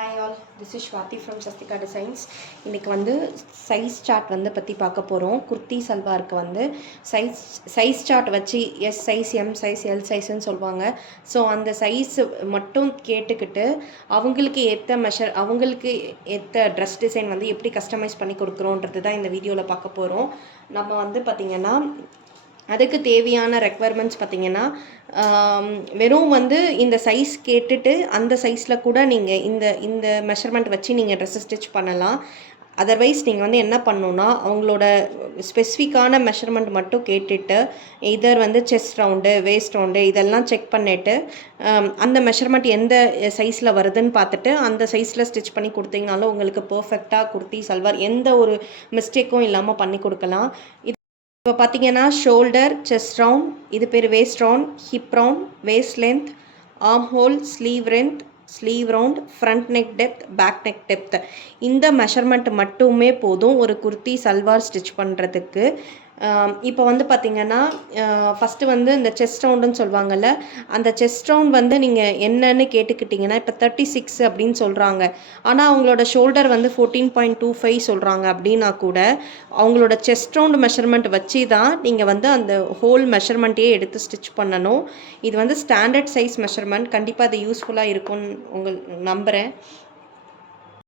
Hi all, this is Shwati from Shastika Designs. இன்னைக்கு வந்து size chart வந்து பற்றி பார்க்க போகிறோம். குர்த்தி சல்வாருக்கு வந்து சைஸ் சார்ட் வச்சு S size, M size, L சைஸ்ன்னு சொல்லுவாங்க. ஸோ அந்த சைஸ் மட்டும் கேட்டுக்கிட்டு அவங்களுக்கு ஏற்ற ட்ரெஸ் டிசைன் வந்து எப்படி கஸ்டமைஸ் பண்ணி கொடுக்குறோன்றது தான் இந்த வீடியோவில் பார்க்க போகிறோம். நம்ம வந்து பார்த்திங்கன்னா அதுக்கு தேவையான ரெக்குவயர்மெண்ட்ஸ் பார்த்திங்கன்னா வெறும் வந்து இந்த சைஸ் கேட்டுட்டு அந்த சைஸில் கூட நீங்கள் இந்த மெஷர்மெண்ட் வச்சு நீங்கள் ட்ரெஸ்ஸை ஸ்டிச் பண்ணலாம். அதர்வைஸ் நீங்கள் வந்து என்ன பண்ணணுன்னா அவங்களோட ஸ்பெசிஃபிக்கான மெஷர்மெண்ட் மட்டும் கேட்டுட்டு இதர் வந்து செஸ்ட் ரவுண்டு, வேஸ்ட் ரவுண்டு இதெல்லாம் செக் பண்ணிவிட்டு அந்த மெஷர்மெண்ட் எந்த சைஸில் வருதுன்னு பார்த்துட்டு அந்த சைஸில் ஸ்டிச் பண்ணி கொடுத்தீங்கனாலும் உங்களுக்கு பர்ஃபெக்டாக குர்த்தி சல்வார் எந்த ஒரு மிஸ்டேக்கும் இல்லாமல் பண்ணி கொடுக்கலாம். இப்போ பார்த்தீங்கன்னா ஷோல்டர், செஸ்ட் ரவுண்ட், இது பேர் waist round, hip round, waist length, arm hole, sleeve length, sleeve round, front neck depth, back neck depth இந்த மெஷர்மெண்ட் மட்டுமே போதும் ஒரு குர்த்தி சல்வார் ஸ்டிச் பண்ணுறதுக்கு. இப்போ வந்து பார்த்திங்கன்னா ஃபஸ்ட்டு வந்து இந்த செஸ்ட் ரவுண்டுன்னு சொல்லுவாங்கள்ல, அந்த செஸ்ட் ரவுண்ட் வந்து நீங்கள் என்னன்னு கேட்டுக்கிட்டிங்கன்னா இப்போ 36 அப்படின்னு சொல்கிறாங்க. ஆனால் அவங்களோட ஷோல்டர் வந்து 14.25 சொல்கிறாங்க. அப்படின்னா கூட அவங்களோட செஸ்ட் ரவுண்ட் மெஷர்மெண்ட் வச்சு தான் நீங்கள் வந்து அந்த ஹோல் மெஷர்மெண்ட்டையே எடுத்து ஸ்டிச் பண்ணணும். இது வந்து ஸ்டாண்டர்ட் சைஸ் மெஷர்மெண்ட். கண்டிப்பாக அது யூஸ்ஃபுல்லாக இருக்கும்னு நம்புகிறேன்.